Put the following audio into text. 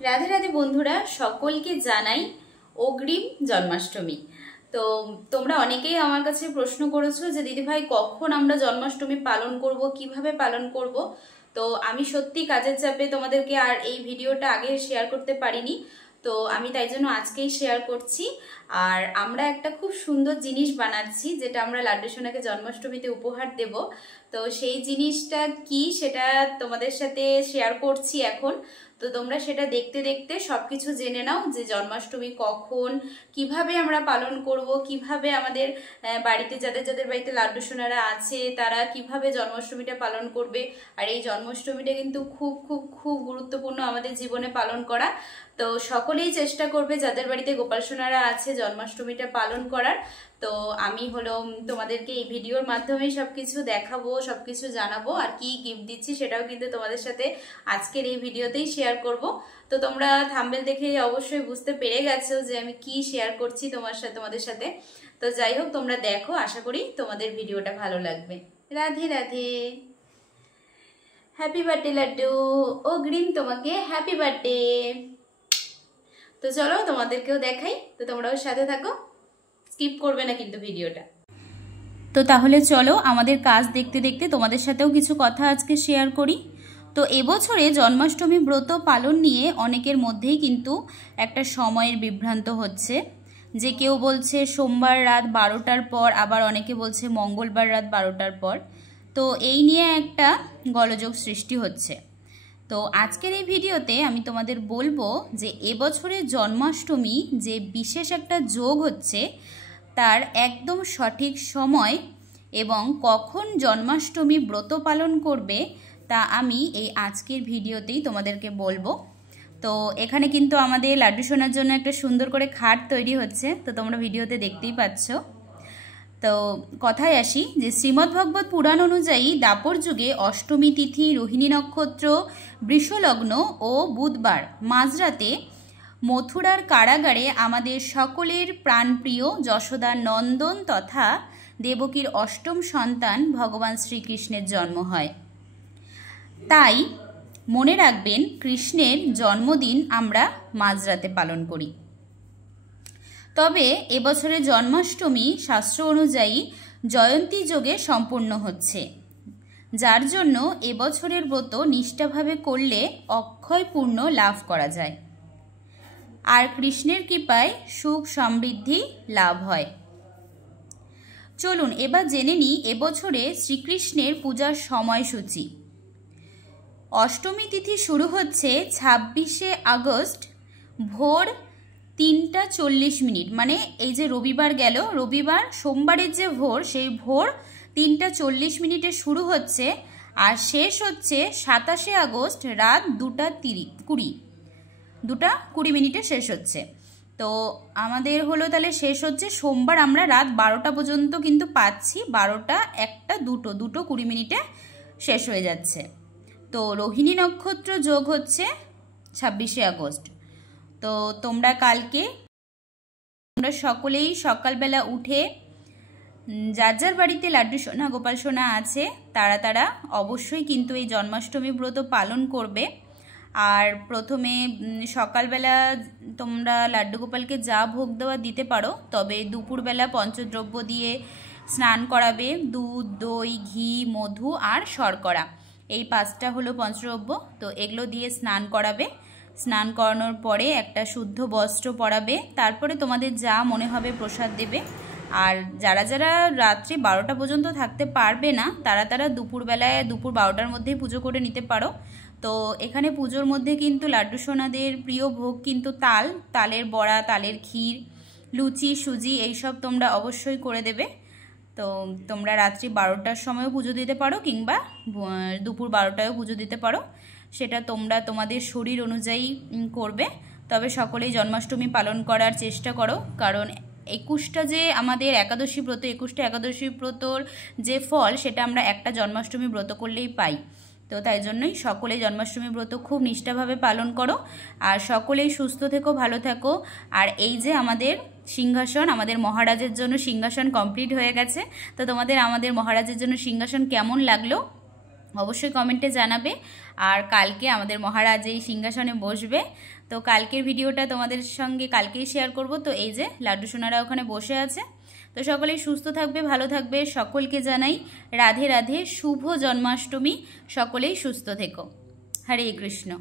রাধে রাধে বন্ধুরা, সকলকে জানাই অগ্রিম জন্মাষ্টমী। তো তোমরা অনেকেই আমার কাছে প্রশ্ন করেছো যে দিদিভাই কখন আমরা জন্মাষ্টমী পালন করব, কিভাবে পালন করব। তো আমি সত্যি কাজের চাপে তোমাদেরকে আর এই ভিডিওটা আগে শেয়ার করতে পারিনি, তো আমি তাই জন্য আজকেই শেয়ার করছি। আর আমরা একটা খুব সুন্দর জিনিস বানাচ্ছি যেটা আমরা লাড্ডু সোনাকে জন্মাষ্টমীতে উপহার দেব। তো সেই জিনিসটা কি সেটা তোমাদের সাথে শেয়ার করছি এখন। তো তোমরা সেটা দেখতে দেখতে সবকিছু জেনে নাও যে জন্মাষ্টমী কখন, কিভাবে আমরা পালন করব, কিভাবে আমাদের বাড়িতে যাদের যাদের বাড়িতে লাড্ডু সোনারা আছে তারা কিভাবে জন্মাষ্টমীটা পালন করবে। আর এই জন্মাষ্টমীটা কিন্তু খুব খুব খুব গুরুত্বপূর্ণ আমাদের জীবনে পালন করা। তো সকলেই চেষ্টা করবে যাদের বাড়িতে গোপাল সোনারা আছে জন্মাষ্টমীটা পালন করার। তো আমি তোমাদেরকে এই ভিডিওর মাধ্যমেই সবকিছু দেখাবো, সবকিছু জানাবো, আর কি গিফট দিচ্ছি সেটাও কিন্তু তোমাদের সাথে আজকের এই ভিডিওতেই শেয়ার করব। তো তোমরা থাম্বনেল দেখে অবশ্যই বুঝতে পেরে গেছো যে আমি কি শেয়ার করছি তোমাদের সাথে। তো যাই হোক, তোমরা দেখো, আশা করি তোমাদের ভিডিওটা ভালো লাগবে। রাধে রাধে। হ্যাপি বার্থডে লাড্ডু, অগ্রিম তোমাকে হ্যাপি বার্থডে। তো চলো তোমাদেরকেও দেখাই, তো তোমরাও সাথে থাকো, স্কিপ করবে না কিন্তু ভিডিওটা। তো তাহলে চলো আমাদের কাজ দেখতে দেখতে তোমাদের সাথেও কিছু কথা আজকে শেয়ার করি। তো এবছরে জন্মাষ্টমী ব্রত পালন নিয়ে অনেকের মধ্যেই কিন্তু একটা সময়ের বিভ্রান্ত হচ্ছে, যে কেউ বলছে সোমবার রাত 12টার পর, আবার অনেকে বলছে মঙ্গলবার রাত 12টার পর। তো এই নিয়ে একটা গোলযোগ সৃষ্টি হচ্ছে। তো আজকের এই ভিডিওতে আমি তোমাদের বলবো যে এবছরের জন্মাষ্টমী যে বিশেষ একটা যোগ হচ্ছে তার একদম সঠিক সময় এবং কখন জন্মাষ্টমী ব্রত পালন করবে তা আমি এই আজকের ভিডিওতেই তোমাদেরকে বলবো। তো এখানে কিন্তু আমাদের লাড্ডু সোনার জন্য একটা সুন্দর করে খাট তৈরি হচ্ছে, তো তোমরা ভিডিওতে দেখতেই পাচ্ছ। তো কথায় আসি যে শ্রীমদ্ভগবত পুরাণ অনুযায়ী দাপর যুগে অষ্টমী তিথি, রোহিণী নক্ষত্র, বৃষলগ্ন ও বুধবার মাঝরাতে মথুরার কারাগারে আমাদের সকলের প্রাণপ্রিয় যশোদার নন্দন তথা দেবকীর অষ্টম সন্তান ভগবান শ্রীকৃষ্ণের জন্ম হয়। তাই মনে রাখবেন, কৃষ্ণের জন্মদিন আমরা মাঝরাতে পালন করি। তবে এবছরের জন্মাষ্টমী শাস্ত্র অনুযায়ী জয়ন্তী যোগে সম্পূর্ণ হচ্ছে, যার জন্য এবছরের ব্রত নিষ্ঠাভাবে করলে অক্ষয় পূর্ণ লাভ করা যায় আর কৃষ্ণের কৃপায় সুখ সমৃদ্ধি লাভ হয়। চলুন এবার জেনে নিই এবছরে শ্রীকৃষ্ণের পূজার সময়সূচি। অষ্টমী তিথি শুরু হচ্ছে 26শে আগস্ট ভোর 3টা 40 মিনিট, মানে এই যে রবিবার গেল, রবিবার সোমবারের যে ভোর, সেই ভোর 3টা 40 মিনিটে শুরু হচ্ছে আর শেষ হচ্ছে 27শে আগস্ট রাত 2টা 20 শেষ হচ্ছে। তো আমাদের হলো তাহলে শেষ হচ্ছে সোমবার আমরা রাত 12টা পর্যন্ত কিন্তু পাচ্ছি, 12টা 1টা 2:20 শেষ হয়ে যাচ্ছে। তো রোহিণী নক্ষত্র যোগ হচ্ছে 26শে আগস্ট। তো তোমরা কালকে সকলেই সকালবেলা উঠে যার যার বাড়িতে লাড্ডু সোনা গোপাল সোনা আছে তারা অবশ্যই কিন্তু এই জন্মাষ্টমী ব্রত পালন করবে। আর প্রথমে সকালবেলা তোমরা লাড্ডু গোপালকে যা ভোগ দেওয়া দিতে পারো, তবে দুপুরবেলা পঞ্চদ্রব্য দিয়ে স্নান করাবে। দুধ, দই, ঘি, মধু আর শর্করা, এই 5টা হলো পঞ্চদ্রব্য। তো এগুলো দিয়ে স্নান করাবে। স্নান করানোর পরে একটা শুদ্ধ বস্ত্র পরাবে, তারপরে তোমাদের যা মনে হবে প্রসাদ দেবে। আর যারা যারা রাত্রি 12টা পর্যন্ত থাকতে পারবে না তারা দুপুরবেলায় দুপুর 12টার মধ্যেই পুজো করে নিতে পারো। তো এখানে পুজোর মধ্যে কিন্তু লাড্ডু সোনাদের প্রিয় ভোগ কিন্তু তালের বড়া, তালের ক্ষীর, লুচি, সুজি এইসব তোমরা অবশ্যই করে দেবে। তো তোমরা রাত্রি 12টার সময়ও পুজো দিতে পারো কিংবা দুপুর 12টায়ও পুজো দিতে পারো, সেটা তোমরা তোমাদের শরীর অনুযায়ী করবে। তবে সকলেই জন্মাষ্টমী পালন করার চেষ্টা করো, কারণ 21টা যে আমাদের একাদশী ব্রত, 21টা একাদশী ব্রতর যে ফল সেটা আমরা একটা জন্মাষ্টমী ব্রত করলেই পাই। তো তাই জন্যই সকলেই জন্মাষ্টমী ব্রত খুব নিষ্ঠাভাবে পালন করো আর সকলেই সুস্থ থেকো, ভালো থাকো। আর এই যে আমাদের সিংহাসন, আমাদের মহারাজের জন্য সিংহাসন কমপ্লিট হয়ে গেছে। তো তোমাদের আমাদের মহারাজের জন্য সিংহাসন কেমন লাগলো অবশ্যই কমেন্টে জানাবে। আর কালকে আমাদের মহারাজ এই সিংহাসনে বসবে, তো কালকের ভিডিওটা তোমাদের সঙ্গে কালকেই শেয়ার করব। তো এই যে লাড্ডু সোনারা ওখানে বসে আছে। তো সকলেই সুস্থ থাকবে, ভালো থাকবে। সকলকে জানাই রাধে রাধে, শুভ জন্মাষ্টমী। সকলেই সুস্থ থেকো। হরে কৃষ্ণ।